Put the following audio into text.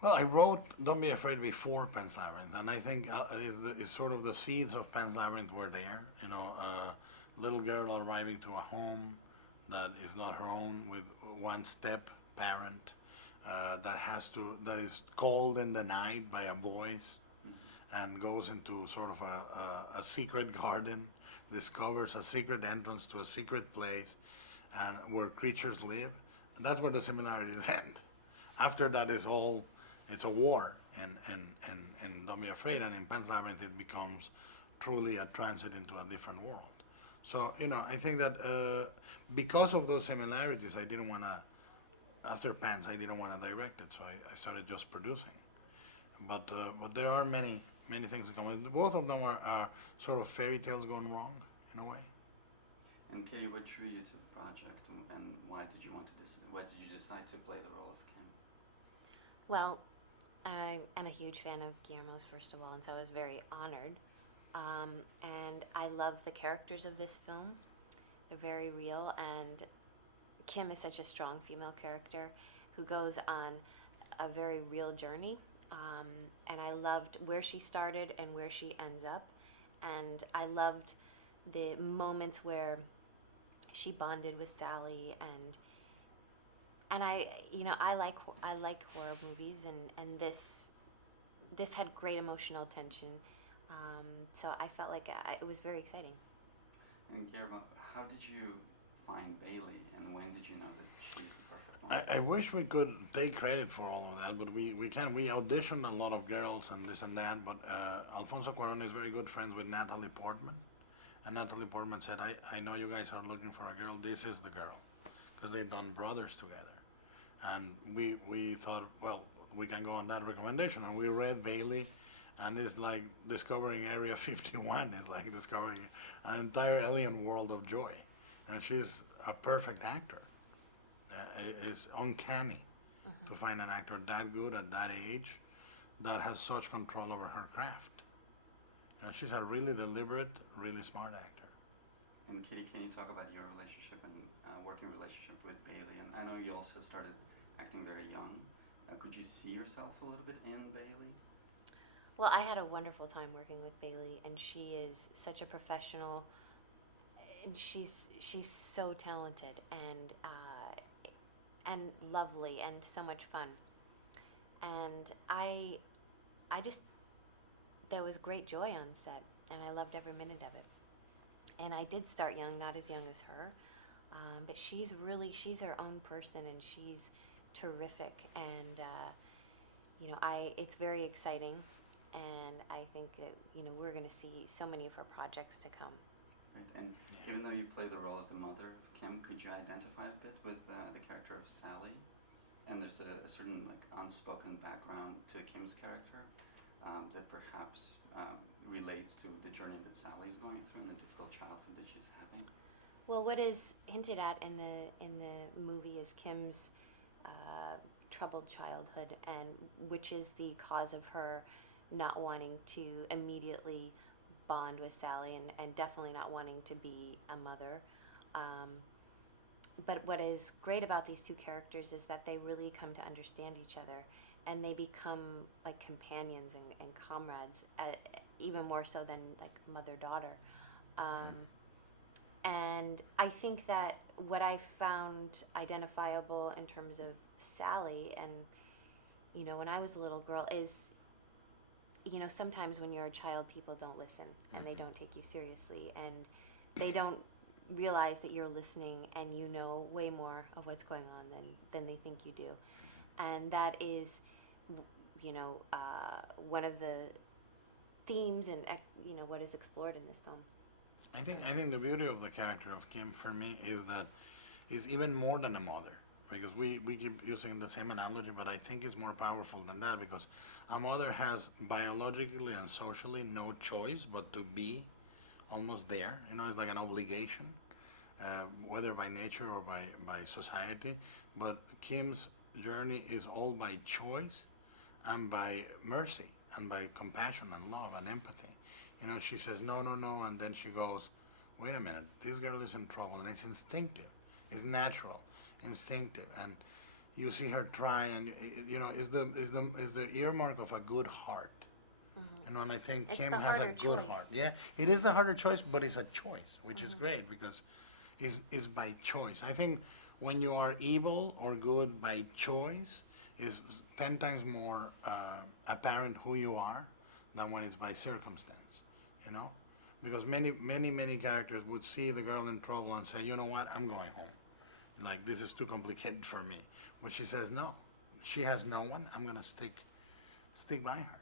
Well, I wrote Don't Be Afraid before Pan's Labyrinth, and I think it's sort of the seeds of Pan's Labyrinth were there. Little girl arriving to a home that is not her own with one step parent that is called in the night by a voice and goes into sort of a secret garden, discovers a secret entrance to a secret place, and where creatures live. And that's where the similarities end. After that is all, it's a war, and Don't Be Afraid, and in Pan's Labyrinth it becomes truly a transit into a different world. So I think that because of those similarities, I didn't want to. After Pans, I didn't want to direct it, so I started just producing. But there are many things that come. Both of them are sort of fairy tales gone wrong in a way. And Katie, what drew you to the project, and why did you decide to play the role of Kim? Well, I'm a huge fan of Guillermo's, first of all, and so I was very honored. And I love the characters of this film. They're very real, and Kim is such a strong female character who goes on a very real journey. And I loved where she started and where she ends up. And I loved the moments where she bonded with Sally, and I like horror movies, and this had great emotional tension. So I felt like it was very exciting. And Guillermo, how did you find Bailey, and when did you know that she's the perfect one? I wish we could take credit for all of that, but we can't. We auditioned a lot of girls and this and that, but Alfonso Cuarón is very good friends with Natalie Portman. And Natalie Portman said, I know you guys are looking for a girl, this is the girl. Because they've done Brothers together. And we thought, well, we can go on that recommendation. And we read Bailey, and it's like discovering Area 51. It's like discovering an entire alien world of joy. And she's a perfect actor. It's uncanny to find an actor that good at that age that has such control over her craft. She's a really deliberate, really smart actor. And Katie, can you talk about your relationship and working relationship with Bailey? And I know you also started acting very young. Could you see yourself a little bit in Bailey? Well, I had a wonderful time working with Bailey, and she is such a professional, and she's so talented and lovely and so much fun. And I just there was great joy on set, and I loved every minute of it. And I did start young, not as young as her, but she's her own person, and she's terrific. And it's very exciting, and I think that we're going to see so many of her projects to come. Right. And even though you play the role of the mother of Kim, could you identify a bit with the character of Sally? And there's a certain unspoken background to Kim's character that perhaps relates to the journey that Sally's going through and the difficult childhood that she's having. Well, what is hinted at in the movie is Kim's troubled childhood, and which is the cause of her not wanting to immediately bond with Sally, and definitely not wanting to be a mother. Um, but what is great about these two characters is that they really come to understand each other, and they become like companions and comrades, even more so than like mother-daughter. Um, and I think that what I found identifiable in terms of Sally, and when I was a little girl, is sometimes when you're a child, people don't listen, and they don't take you seriously, and they don't realize that you're listening, and you know way more of what's going on than they think you do. And that is one of the themes, and what is explored in this film. I think the beauty of the character of Kim for me is that he's even more than a mother. Because we keep using the same analogy, but I think it's more powerful than that, because a mother has biologically and socially no choice but to be almost there. It's like an obligation, whether by nature or by society. But Kim's journey is all by choice and by mercy and by compassion and love and empathy. She says no, no, no, and then she goes, wait a minute, this girl is in trouble, and it's instinctive, it's natural, instinctive, and you see her try, and you know, is the earmark of a good heart. You know, and I think It's Kim the has a harder good choice. heart. Yeah, it is the harder choice, but it's a choice, which is great because it's by choice. I think when you are evil or good by choice, is 10 times more apparent who you are than when it's by circumstance. You know, because many characters would see the girl in trouble and say, you know what, I'm going home. Like this is too complicated for me. But she says no. She has no one. I'm gonna stick by her.